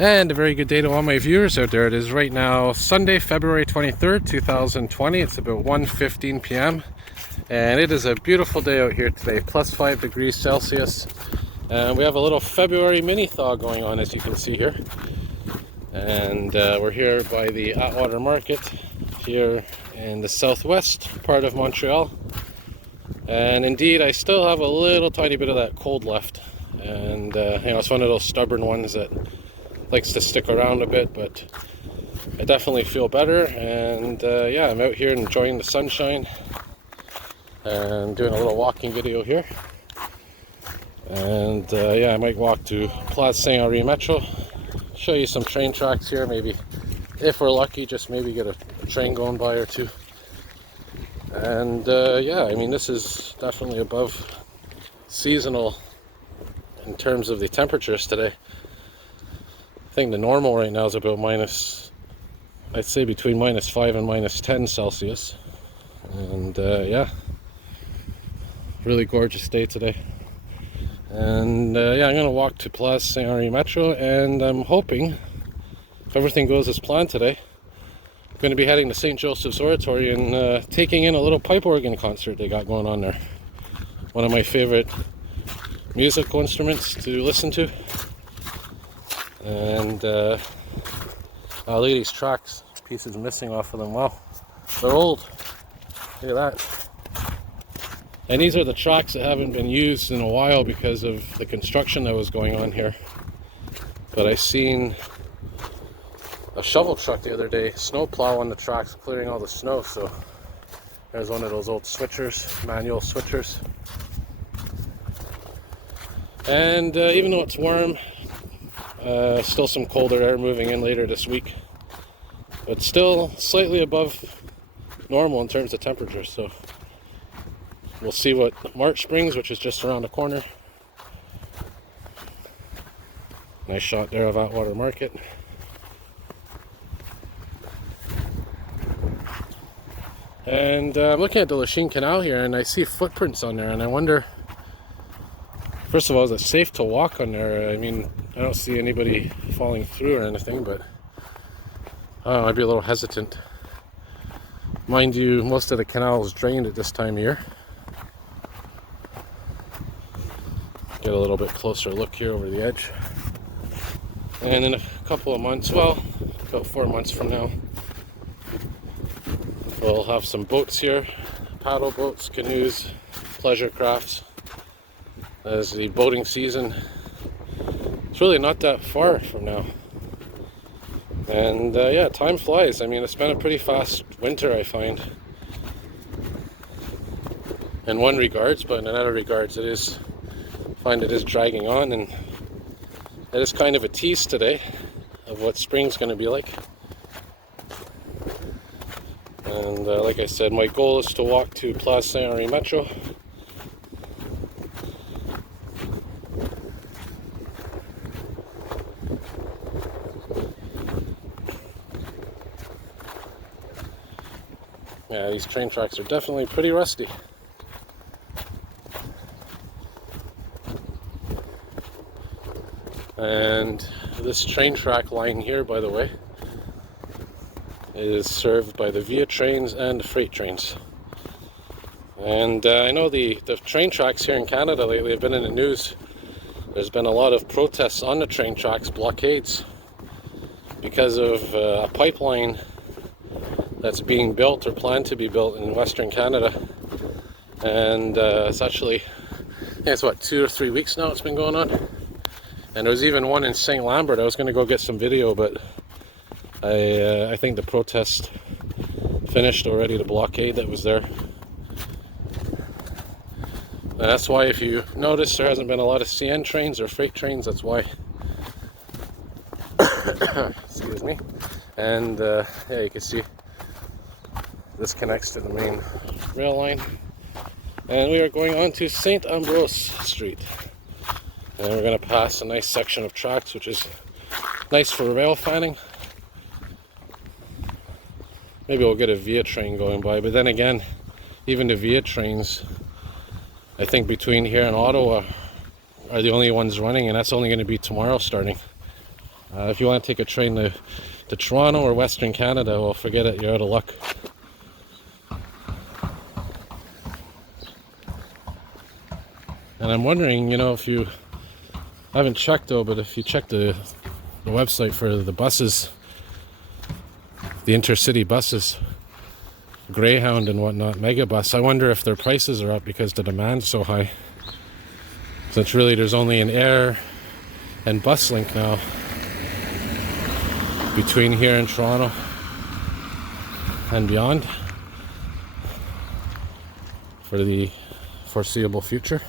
And a very good day to all my viewers out there. It is right now Sunday, February 23rd, 2020. It's about 1:15 p.m. and it is a beautiful day out here today, plus 5 degrees Celsius. And we have a little February mini thaw going on, as you can see here. And we're here by the Atwater Market here in the southwest part of Montreal. And indeed, I still have a little tiny bit of that cold left. And it's one of those stubborn ones that likes to stick around a bit, but I definitely feel better. And I'm out here enjoying the sunshine and doing a little walking video here. And I might walk to Place Saint-Henri Metro, show you some train tracks here, maybe if we're lucky, just maybe get a train going by or two. And this is definitely above seasonal in terms of the temperatures today. I think the normal right now is about I'd say between -5 and -10 Celsius. And really gorgeous day today. And I'm going to walk to Place Saint-Henri Metro, and I'm hoping, if everything goes as planned today, I'm going to be heading to St. Joseph's Oratory and taking in a little pipe organ concert they got going on there. One of my favorite musical instruments to listen to. And look at these tracks, pieces missing off of them. Wow, they're old. Look at that. And these are the tracks that haven't been used in a while because of the construction that was going on here. But I seen a shovel truck the other day, snow plow on the tracks, clearing all the snow. So there's one of those old switchers, manual switchers. And even though it's warm, still some colder air moving in later this week, but still slightly above normal in terms of temperature. So we'll see what March brings, which is just around the corner. Nice shot there of Atwater Market. And I'm looking at the Lachine Canal here, and I see footprints on there, and I wonder, first of all, is it safe to walk on there? I mean, I don't see anybody falling through or anything, but I'd be a little hesitant. Mind you, most of the canal is drained at this time of year. Get a little bit closer look here over the edge. And in a couple of months, well, about 4 months from now, we'll have some boats here, paddle boats, canoes, pleasure crafts, as the boating season, it's really not that far from now. And time flies. I mean, it's been a pretty fast winter, I find, in one regards, but in another regards it is dragging on, and it is kind of a tease today of what spring's going to be like. And like I said, my goal is to walk to Place Saint-Henri Metro. Yeah, these train tracks are definitely pretty rusty. And this train track line here, by the way, is served by the Via trains and the freight trains. And I know the train tracks here in Canada lately have been in the news. There's been a lot of protests on the train tracks, blockades, because of a pipeline that's being built or planned to be built in Western Canada. And it's actually, it's what, 2 or 3 weeks now it's been going on. And there was even one in St. Lambert. I was going to go get some video, but I think the protest finished already, the blockade that was there. And that's why, if you notice, there hasn't been a lot of CN trains or freight trains. That's why. Excuse me. And you can see this connects to the main rail line. And we are going on to St. Ambrose Street. And we're going to pass a nice section of tracks, which is nice for rail fanning. Maybe we'll get a Via train going by, but then again, even the Via trains, I think between here and Ottawa, are the only ones running, and that's only going to be tomorrow starting. If you want to take a train to Toronto or Western Canada, well, forget it, you're out of luck. And I'm wondering, you know, if you, I haven't checked though, but if you check the website for the buses, the intercity buses, Greyhound and whatnot, Megabus, I wonder if their prices are up because the demand's so high. Since really there's only an air and bus link now between here and Toronto and beyond for the foreseeable future.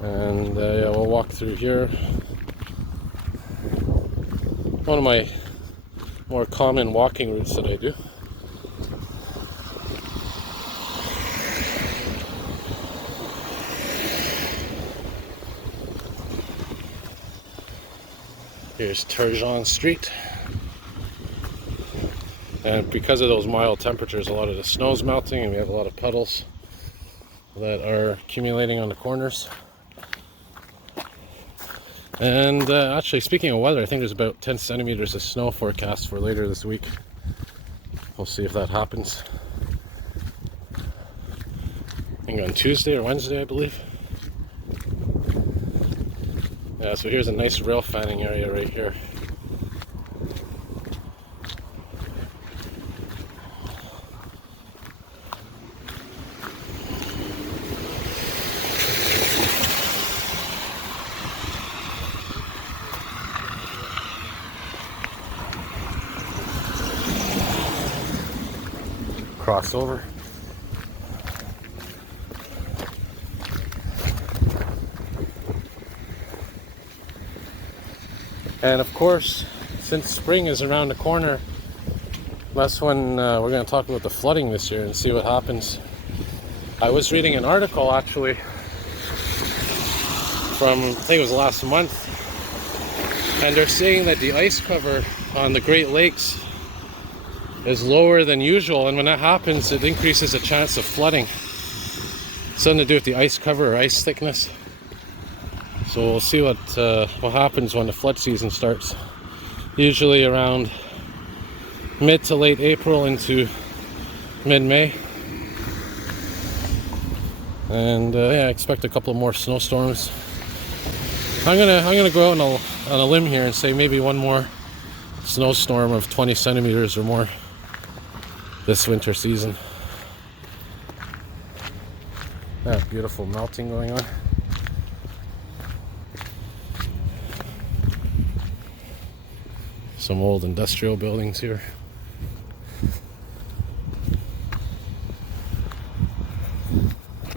And yeah, we'll walk through here. One of my more common walking routes that I do. Here's Turgeon Street. And because of those mild temperatures, a lot of the snow's melting and we have a lot of puddles that are accumulating on the corners. And actually, speaking of weather, I think there's about 10 centimeters of snow forecast for later this week. We'll see if that happens. I think on Tuesday or Wednesday, I believe. Yeah, so here's a nice rail fanning area right here. Crossover. And of course, since spring is around the corner, that's when we're going to talk about the flooding this year and see what happens. I was reading an article actually from, I think it was last month, and they're saying that the ice cover on the Great Lakes is lower than usual, and when that happens it increases the chance of flooding. Something to do with the ice cover or ice thickness. So we'll see what happens when the flood season starts. Usually around mid to late April into mid-May. And yeah, I expect a couple more snowstorms. I'm gonna go out on a limb here and say maybe one more snowstorm of 20 centimeters or more this winter season. Yeah, beautiful melting going on. Some old industrial buildings here.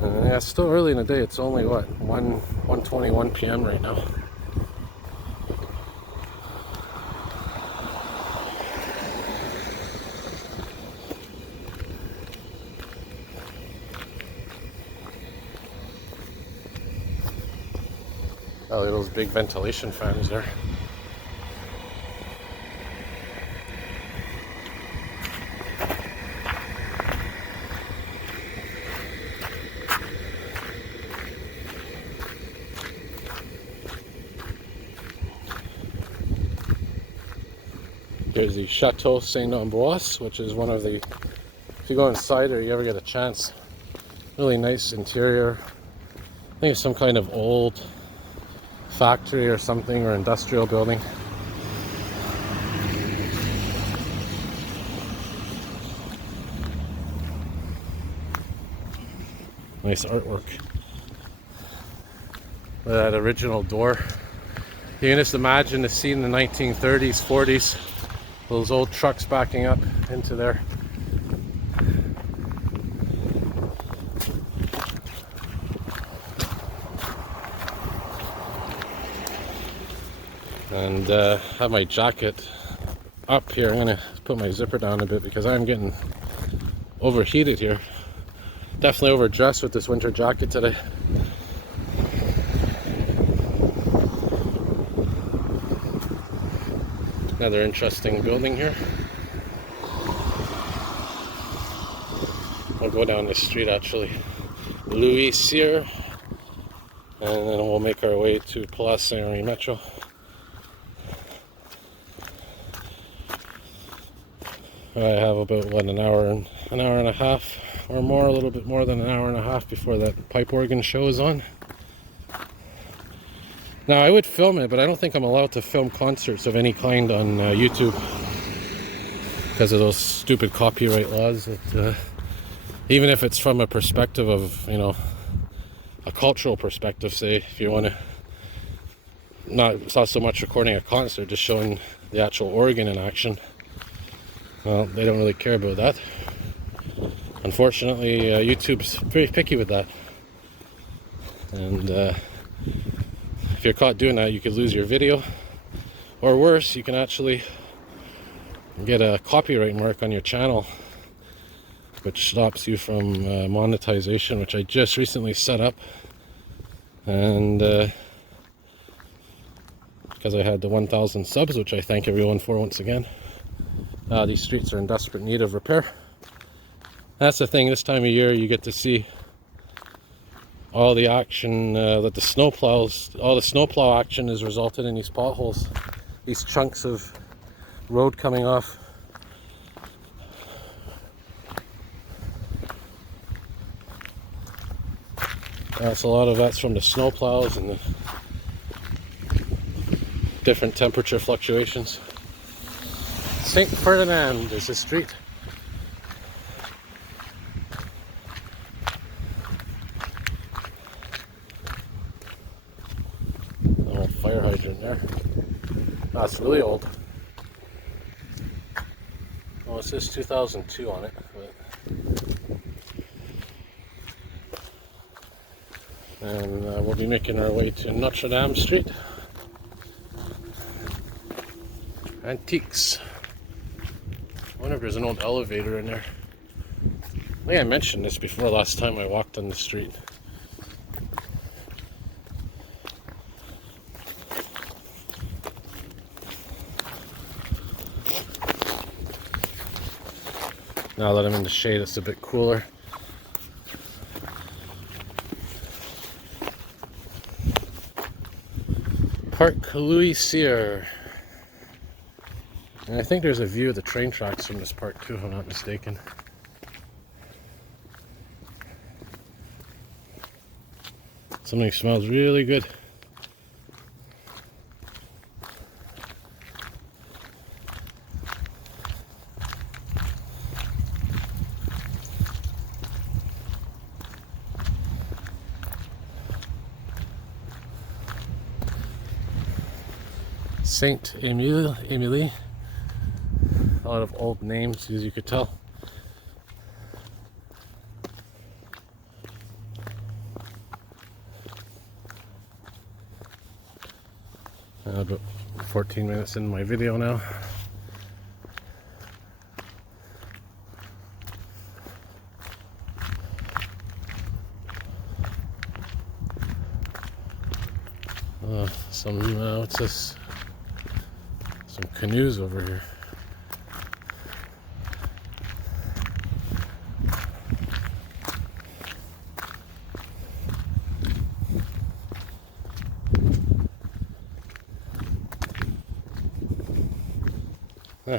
Yeah, it's still early in the day. It's only what, 1:21 p.m. right now. Oh, look at those big ventilation fans there. Here's the Chateau Saint-Ambroise, which is one of the, if you go inside or you ever get a chance, really nice interior. I think it's some kind of old factory or something, or industrial building. Nice artwork. That original door. You can just imagine the scene in the 1930s, 40s. Those old trucks backing up into there. And have my jacket up here. I'm gonna put my zipper down a bit because I'm getting overheated here. Definitely overdressed with this winter jacket today. Another interesting building here. to go down this street actually. Louis Cyr. And then we'll make our way to Place Saint-Henri Metro. I have about an hour and a half or more, a little bit more than an hour and a half before that pipe organ show is on. Now I would film it, but I don't think I'm allowed to film concerts of any kind on YouTube because of those stupid copyright laws. That, even if it's from a perspective of, you know, a cultural perspective, say, if you want to, it's not so much recording a concert, just showing the actual organ in action. Well, they don't really care about that. Unfortunately, YouTube's very picky with that. And if you're caught doing that, you could lose your video. Or worse, you can actually get a copyright mark on your channel, which stops you from monetization, which I just recently set up. And because I had the 1,000 subs, which I thank everyone for once again. These streets are in desperate need of repair. That's the thing, this time of year you get to see all the action that the snowplows, all the snowplow action has resulted in these potholes, these chunks of road coming off. That's a lot of that's from the snowplows and the different temperature fluctuations. Saint Ferdinand is the street. An old fire hydrant there. That's really old. Well, it says 2002 on it. And we'll be making our way to Notre Dame Street. Antiques. I wonder if there's an old elevator in there. I think I mentioned this before last time I walked on the street. Now that I'm in the shade, it's a bit cooler. Parc Louis Cyr. And I think there's a view of the train tracks from this park too, if I'm not mistaken. Something smells really good. Saint Emilie. A lot of old names, as you could tell. About 14 minutes into my video now. What's this? Some canoes over here.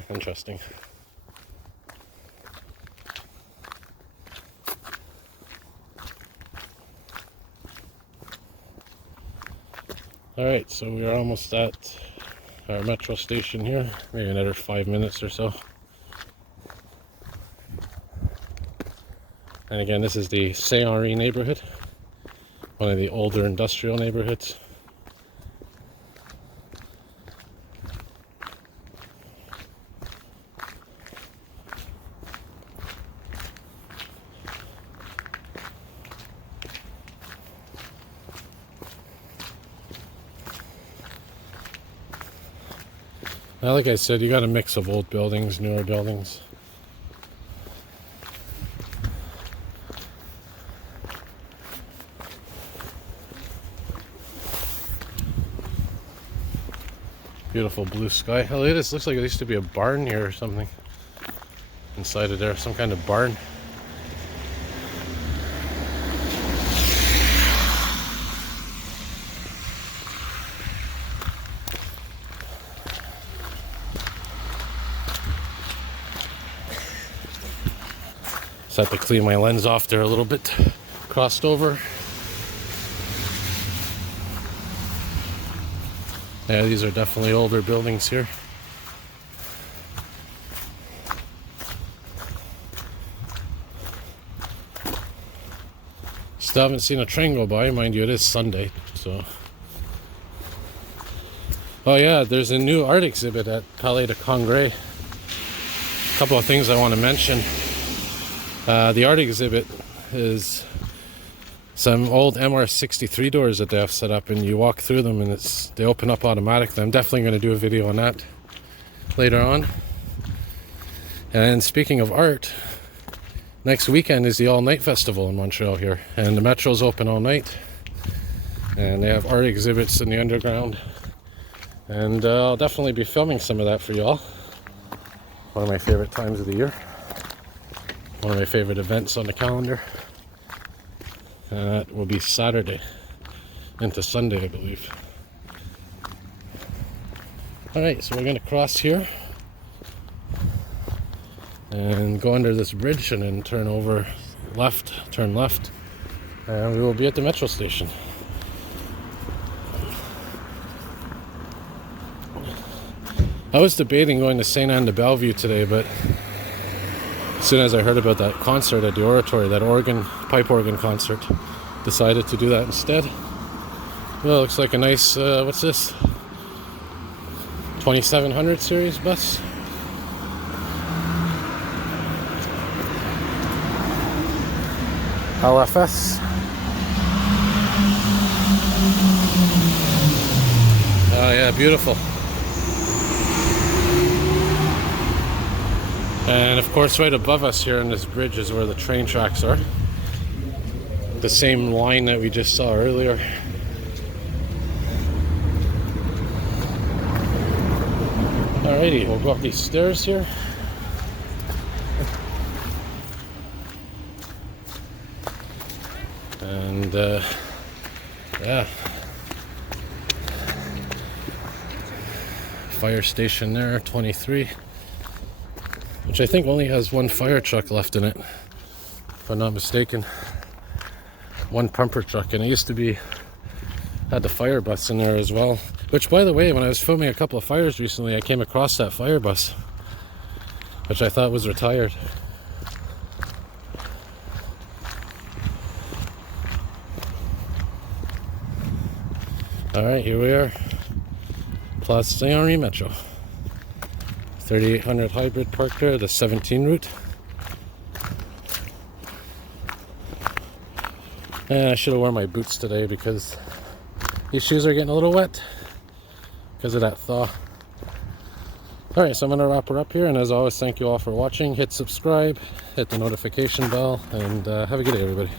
Interesting. Alright, so we are almost at our metro station here. Maybe another 5 minutes or so. And again, this is the Saint-Henri neighborhood, one of the older industrial neighborhoods. Now, like I said, you got a mix of old buildings, newer buildings. Beautiful blue sky. Oh, look at this. Looks like it used to be a barn here or something. Inside of there, some kind of barn. Just have to clean my lens off there a little bit. Crossed over. Yeah, these are definitely older buildings here. Still haven't seen a train go by, mind you, it is Sunday, so. Oh yeah, there's a new art exhibit at Palais de Congrès. A couple of things I want to mention. The art exhibit is some old MR63 doors that they have set up, and you walk through them and they open up automatically. I'm definitely going to do a video on that later on. And speaking of art, next weekend is the all-night festival in Montreal here, and the Metro's open all night, and they have art exhibits in the underground, and I'll definitely be filming some of that for y'all. One of my favorite times of the year, one of my favorite events on the calendar. That will be Saturday into Sunday, I believe. Alright, so we're going to cross here and go under this bridge and then turn left, and we will be at the metro station. I was debating going to St. Anne de Bellevue today, but as soon as I heard about that concert at the Oratory, that pipe organ concert, decided to do that instead. Well, it looks like a nice, what's this? 2700 series bus. LFS. Oh yeah, beautiful. And of course, right above us here on this bridge is where the train tracks are. The same line that we just saw earlier. Alrighty, we'll go up these stairs here. And yeah. Fire station there, 23. Which I think only has one fire truck left in it, if I'm not mistaken. One pumper truck, and it used to be had the fire bus in there as well. Which, by the way, when I was filming a couple of fires recently, I came across that fire bus, which I thought was retired. Alright, here we are. Place Henri Metro. 3800 hybrid parked there, the 17 route. I should have worn my boots today because these shoes are getting a little wet because of that thaw. Alright, so I'm going to wrap her up here, and as always, thank you all for watching. Hit subscribe, hit the notification bell, and have a good day, everybody.